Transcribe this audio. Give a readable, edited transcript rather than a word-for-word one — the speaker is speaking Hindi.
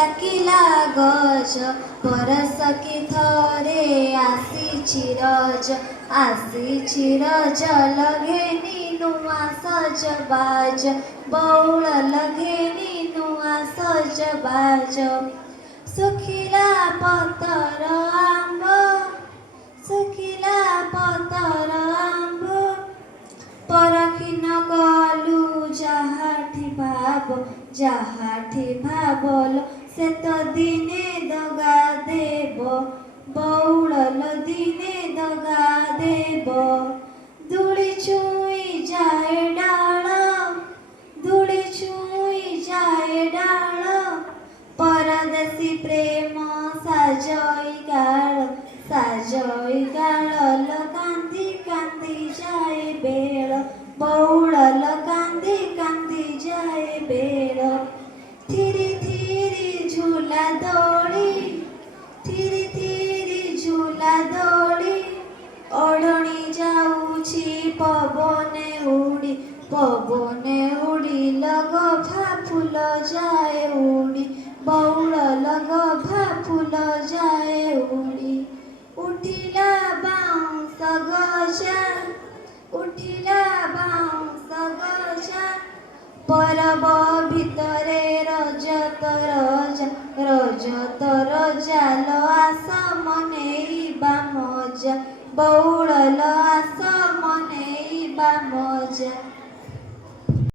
डाकिला गज परस की थरे आसीछि रज लगेनी नुआ सजबाज बौल लगेनी नुआ सजबाज सुखिला पतर आंब सुखिला पतर आंब परखिन गलु जाहाठी भाबल से तो दिने दगा देब बौड़ल दिने दगा देब धूली छुई जाए डाल परदेसी प्रेम साजई गाल कांदी कांदी जाए बेल बौड़ल कांदी कांदी जाए बेल थिरी थिरी झूला दौड़ी ओढ़णी जाऊची पवने उड़ी लगभा फूल जाए उड़ी बौड़ लगभा फूल जाए उड़ी उठिला बाउंस गजा परब भितर